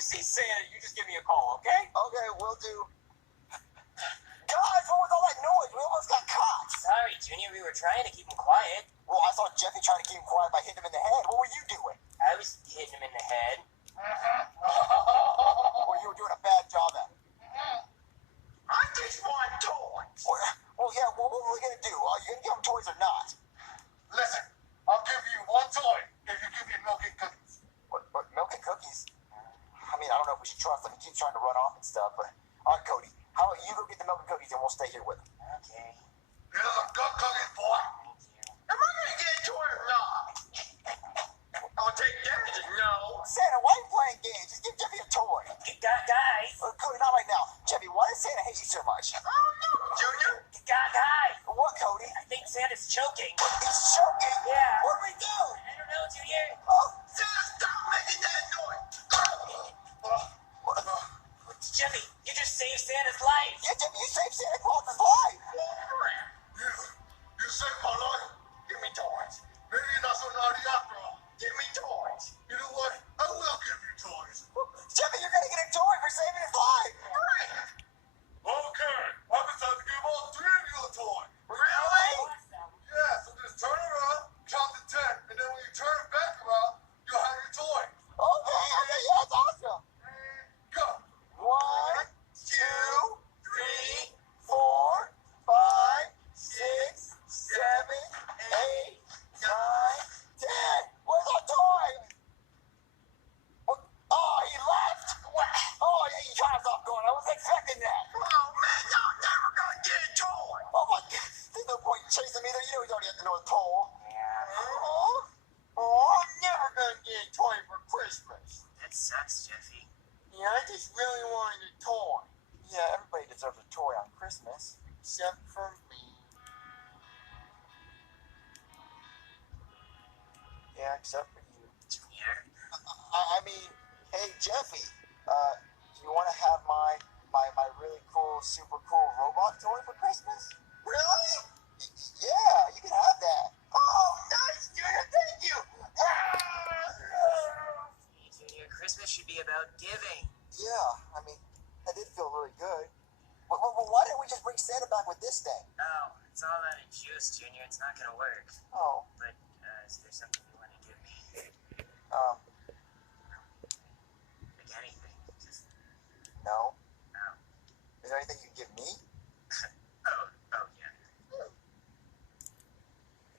you see Santa, you just give me a call, okay? Okay, will do. Guys, what was all that noise? We almost got caught. Sorry, Junior, we were trying to keep him quiet. Well, I saw Jeffy trying to keep him quiet by hitting him in the head. What were you doing? I was hitting him in the head. Well, you were doing a bad job at it. I just want toys. Well, yeah, well, what are we going to do? Are you going to give him toys or not? Listen, I'll give you one toy if you give me milk and cookies. What, milk and cookies? I mean, I don't know if we should trust him. He keeps trying to run off and stuff, but... All right, Cody, how about you go get the milk and cookies and we'll stay here with him? Okay. Here's some good cookies, boy. Thank you. Am I going to get a toy or not? I'll take that as a no. Santa, why are you playing games? Just give Jeffy a toy. Guys. Cody, not right now. Jeffy, why does Santa hate you so much? I don't know, Junior. Guys. What, Cody? I think Santa's choking. He's choking? Yeah. What do we do? I don't know, Junior. Oh, Santa, stop making that noise. Jeffy, you just saved Santa's life. yeah, Jeffy, you saved Santa Claus's life. You saved my life. Give me toys. Maybe you're not so naughty after all. Give me toys. You know what? I will give you toys. Jeffy, you're going to get a toy for saving his life. Okay, I decided to give all three of you a toy. Really? Awesome. Yeah, so just turn around, count to 10, and then when you turn it back around, you'll have your toy. Okay, yeah, that's awesome. And go. 1, 2, 3, 4, 5, 6, 7, 8, 9, 10. Where's our toy? What? Oh, he left. Oh, yeah, he got us off going. I wasn't expecting that. Oh, man, y'all never gonna get a toy. Oh, my God. There's no point in chasing me there. You know he's already at the North Pole. Yeah. I'm never gonna get a toy for Christmas. That sucks, Jeffy. Yeah, I just really wanted a toy. Yeah, everybody deserves a toy on Christmas. Except for me. Yeah, except for you. Junior. I mean, hey, Jeffy, do you want to have my really cool, super cool robot toy for Christmas? Really? Yeah, you can have that. Oh, nice, Junior. Thank you. Hey, Junior, Christmas should be about giving. Yeah, I mean, that did feel really good. Well, why didn't we just bring Santa back with this thing? Oh, it's all out of juice, Junior. It's not gonna work. Oh,